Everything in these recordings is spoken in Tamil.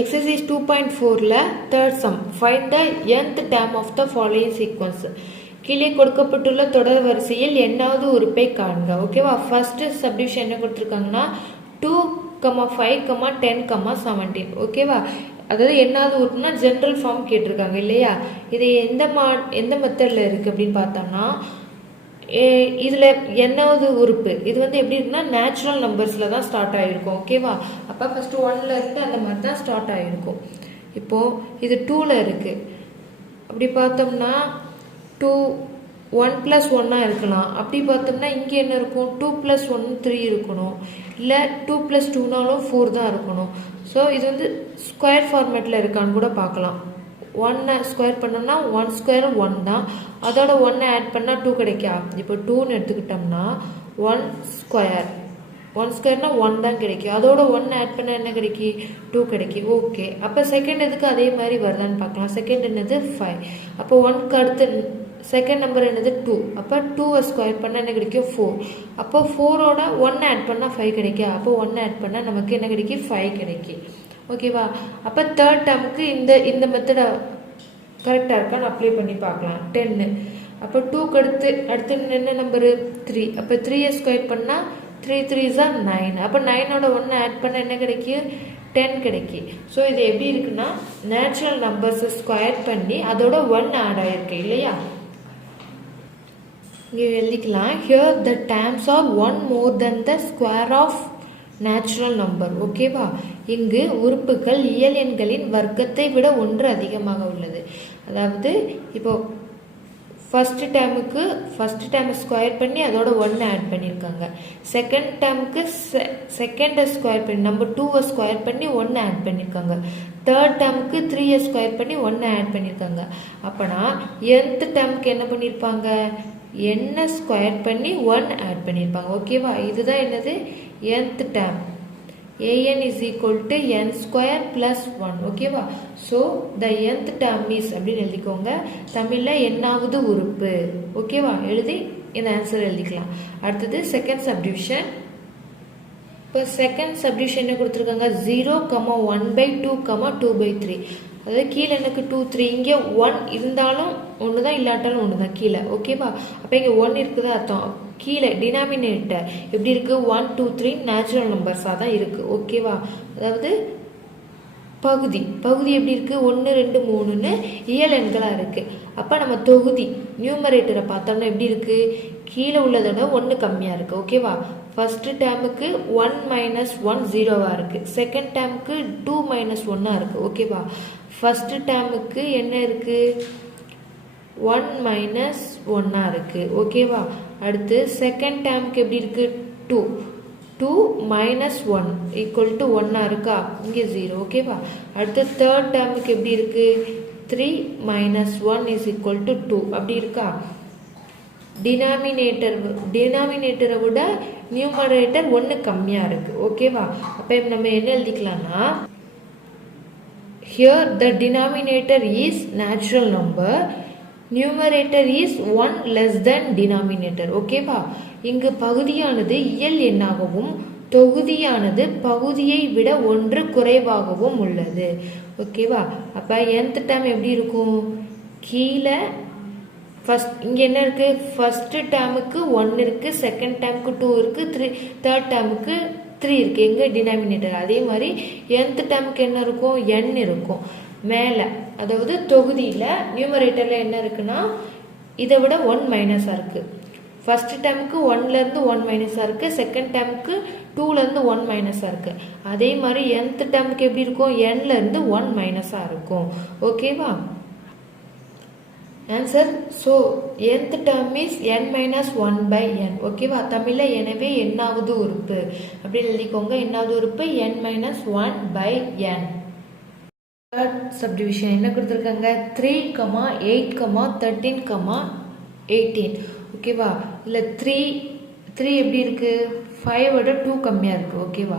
Exercise 2.4 third sum. Find the nth term of the following sequence. கீழே கொடுக்கப்பட்டுள்ள தொடர் வரிசையில் எண்ணாவது உறுப்பை காண்க. ஓகேவா? ஃபர்ஸ்ட் சப்டிவிஷன் என்ன கொடுத்துருக்காங்கன்னா 2, 5, 10, 17. ஓகேவா? அதாவது எண்ணாவது உறுப்புனா ஜென்ரல் ஃபார்ம் கேட்டிருக்காங்க இல்லையா? இது எந்த மெத்தடில் இருக்குது அப்படின்னு பார்த்தோம்னா, இதில் எண்ணாவது உறுப்பு இது வந்து எப்படி இருக்குன்னா நேச்சுரல் நம்பர்ஸில் தான் ஸ்டார்ட் ஆகிருக்கும். ஓகேவா? அப்போ ஃபஸ்ட்டு 1ல் இருந்து அந்த மாதிரி தான் ஸ்டார்ட் ஆகிருக்கும். இப்போது இது 2ல் இருக்குது. அப்படி பார்த்தோம்னா 2 1 + 1 இருக்கலாம். அப்படி பார்த்தோம்னா இங்கே என்ன இருக்கும்? 2 + 1 3 இருக்கணும். இல்லை 2 + 2னாலும் 4 தான் இருக்கணும். ஸோ இது வந்து ஸ்கொயர் ஃபார்மேட்டில் இருக்கான்னு கூட பார்க்கலாம். 1 ஸ்கொயர் பண்ணோம்னா 1 ஸ்கொயர் 1 தான். அதோட 1 ஆட் பண்ணால் 2 கிடைக்கா? இப்போ 2ன்னு எடுத்துக்கிட்டோம்னா 1 ஸ்கொயர்னா 1 தான் கிடைக்கும். அதோட 1 ஆட் பண்ணால் என்ன கிடைக்கும்? 2 கிடைக்கும். ஓகே, அப்போ செகண்ட் இதுக்கு அதே மாதிரி வருதான்னு பார்க்கலாம். செகண்ட் என்னது 5. அப்போ 1க்கு அடுத்து செகண்ட் நம்பர் என்னது 2. அப்போ 2வை ஸ்கொயர் பண்ணால் என்ன கிடைக்கும்? 4. அப்போ 4ஓட 1 ஆட் பண்ணால் 5 கிடைக்கும். அப்போ 1 ஆட் பண்ணால் நமக்கு என்ன கிடைக்கும்? 5 கிடைக்கும். ஓகேவா? அப்போ தேர்ட் டேர்முக்கு இந்த மெத்தடை கரெக்டாக இருக்கான்னு அப்ளை பண்ணி பார்க்கலாம். 10. அப்போ 2க்கு அடுத்து என்ன நம்பரு? 3. அப்போ 3யை ஸ்கொயர் பண்ணால் 3 3s are 9. அப்போ 9ஓட 1 ஆட் பண்ணால் என்ன கிடைக்கும்? 10 கிடைக்கும். ஸோ இது எப்படி இருக்குன்னா நேச்சுரல் நம்பர்ஸை ஸ்கொயர் பண்ணி அதோட 1 ஆட் ஆகிருக்கு இல்லையா? இங்கே எழுதிக்கலாம். Here the terms R 1 more than the square of natural number. ஓகேவா? இங்கு உறுப்புகள் இயல் எண்களின் வர்க்கத்தை விட 1 அதிகமாக உள்ளது. அதாவது இப்போ ஃபர்ஸ்ட் டேர்மை ஸ்கொயர் பண்ணி அதோட 1 ஆட் பண்ணியிருக்காங்க. செகண்ட் டேர்முக்கு செகண்டை ஸ்கொயர் பண்ணி நம்பர் 2வை ஸ்கொயர் பண்ணி 1 ஆட் பண்ணியிருக்காங்க. தேர்ட் டேர்முக்கு 3யை ஸ்கொயர் பண்ணி 1 ஆட் பண்ணியிருக்காங்க. அப்போனா nth டேர்முக்கு என்ன பண்ணியிருப்பாங்க? n ஸ்கொயர் பண்ணி 1 ஆட் பண்ணியிருப்பாங்க. ஓகேவா? இதுதான் என்னது? nth term. an is equal to n square plus 1. ஓகேவா? So the nth term is அப்படின்னு எழுதிக்கோங்க. தமிழில் எண்ணாவது உறுப்பு. ஓகேவா? எழுதி இந்த ஆன்சர் எழுதிக்கலாம். அடுத்தது செகண்ட் சப்டிவிஷன். இப்போ செகண்ட் சப்டிவிஷன் என்ன கொடுத்துருக்காங்க? 0, 1/2, 2/3. அதாவது கீழே எனக்கு 2 3 இங்கே 1 இருந்தாலும் ஒன்று தான், இல்லாட்டாலும் ஒன்று தான் கீழே. ஓகேவா? அப்போ இங்கே 1 இருக்குதா அர்த்தம். கீழே டினாமினேட்டர் எப்படி இருக்குது? 1 2 3 நேச்சுரல் நம்பர்ஸாக தான் இருக்குது. ஓகேவா? அதாவது பகுதி எப்படி இருக்குது? 1 2 3ன்னு இயல் எண்களாக இருக்குது. அப்போ நம்ம தொகுதி நியூமரேட்டரை பார்த்தோம்னா எப்படி இருக்குது? கீழே உள்ளதோட 1 கம்மியாக இருக்குது. ஓகேவா? ஃபர்ஸ்ட் டேர்முக்கு 1 - 1 0வாக இருக்குது. செகண்ட் டேர்முக்கு 2 - 1 இருக்குது. ஓகேவா? ஃபர்ஸ்ட் டேர்முக்கு என்ன இருக்குது? 1 - 1 இருக்குது. ஓகேவா? அடுத்து செகண்ட் டேர்முக்கு எப்படி இருக்குது? 2 - 1 = 1 இருக்கா? இங்கே 0. ஓகேவா? அடுத்து தேர்ட் டேர்முக்கு எப்படி இருக்குது? 3 - 1 = 2 அப்படி இருக்கா? டினாமினேட்டரை விட நியூமரேட்டர் 1 கம்மியாக இருக்குது. ஓகேவா? அப்போ நம்ம என்ன எழுதிக்கலாம்னா, here the denominator is natural number, numerator is 1 less than denominator. ஓகேவா? இங்கு பகுதியானது இயல் எண்ணாகவும் தொகுதியானது பகுதியை விட 1 குறைவாகவும் உள்ளது. ஓகேவா? அப்போ nth டேர்ம் எப்படி இருக்கும்? கீழே ஃபர்ஸ்ட் இங்கே என்ன இருக்குது? ஃபர்ஸ்ட் டேர்முக்கு 1 இருக்குது, செகண்ட் டேர்முக்கு 2 இருக்குது, தேர்ட் டேர்முக்கு 3 இருக்குது. எங்கே? டினாமினேட்டர். அதே மாதிரி nth டேர்முக்கு என்ன இருக்கும்? n இருக்கும் மேலே. அதாவது தொகுதியில் நியூமரேட்டரில் என்ன இருக்குன்னா இதை விட 1 மைனஸாக இருக்குது. ஃபர்ஸ்ட் டேர்முக்கு 1லேருந்து 1 மைனஸாக இருக்குது. செகண்ட் டேர்முக்கு 2லேருந்து 1 மைனஸாக இருக்குது. அதே மாதிரி nth டேர்முக்கு எப்படி இருக்கும்? nலேருந்து 1 மைனஸாக இருக்கும். ஓகேவா? Answer. So nth term is n - 1/n. ஓகேவா? தமிழில் எனவே எண்ணாவது உறுப்பு அப்படின்னு எழுதிக்கோங்க. எண்ணாவது உறுப்பு n - 1/n. தேர்ட் சப்டிவிஷன் என்ன கொடுத்துருக்காங்க? 3, 8, 13, 18. ஓகேவா? இல்லை 3 எப்படி இருக்குது? 5ஓட 2 கம்மியாக இருக்குது. ஓகேவா?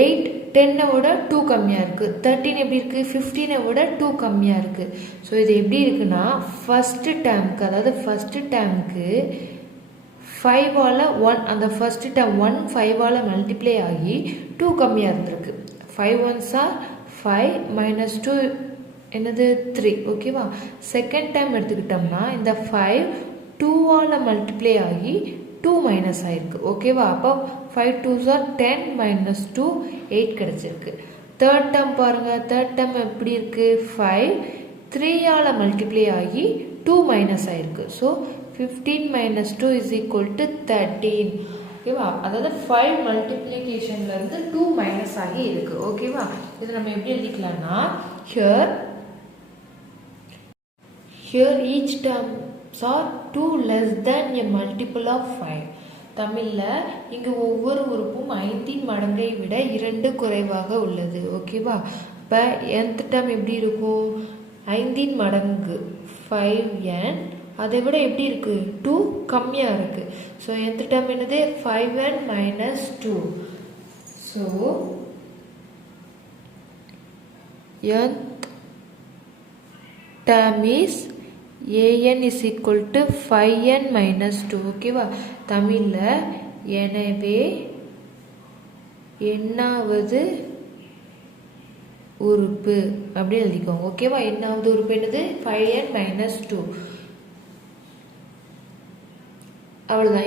8 10ஓட 2 கம்மியாக இருக்குது. 13 எப்படி இருக்குது? 15ஓட 2 கம்மியாக இருக்குது. ஸோ இது எப்படி இருக்குன்னா ஃபஸ்ட்டு டேர்முக்கு, அதாவது ஃபஸ்ட்டு டேர்முக்கு 5ஆல் 1 அந்த ஃபஸ்ட்டு டேர்ம் 1 5ஆல் மல்டிப்ளை ஆகி 2 கம்மியாக இருந்திருக்கு. 5 1s are 5 minus 2 என்னது 3 ஓகேவா. செகண்ட் டைம் எடுத்துக்கிட்டோம்னா இந்த 5 2ஆல் மல்டிப்ளை ஆகி 2 மைனஸ் ஆயிருக்கு ஓகேவா. அப்போ 5 2s are 10 minus 2 8 கிடைச்சிருக்கு. தேர்ட் டேர்ம் பாருங்க, தேர்ட் டேர்ம் எப்படி இருக்கு, 5 3ஆல் மல்டிப்ளை ஆகி 2 மைனஸ் ஆயிருக்கு. So 15 minus 2 is equal to 13 ஓகேவா. அதாவது 5 மல்டிப்ளிகேஷன்ல இருந்து 2 மைனஸ் ஆகி இருக்கு ஓகேவா. இது நம்ம எப்படி எழுதிக்கலாம்னா here each terms are 2 less than a multiple of 5. தமிழில் இங்கு ஒவ்வொரு உறுப்பும் 5 மடங்கை விட 2 குறைவாக உள்ளது ஓகேவா. இப்போ nth டேர்ம் எப்படி இருக்கும், 5 மடங்கு 5n, அதை விட எப்படி இருக்கு 2 கம்மியாக இருக்கு. ஸோ nth டேர்ம் என்னது 5n minus 2. So nth term is an is equal to 5n minus 2 ஓகேவா. தமிழில் எனவே எண்ணாவது உறுப்பு அப்படி எழுதிக்கோங்க ஓகேவா. எண்ணாவது உறுப்பு என்னது 5n minus 2. அவ்வளோதான்.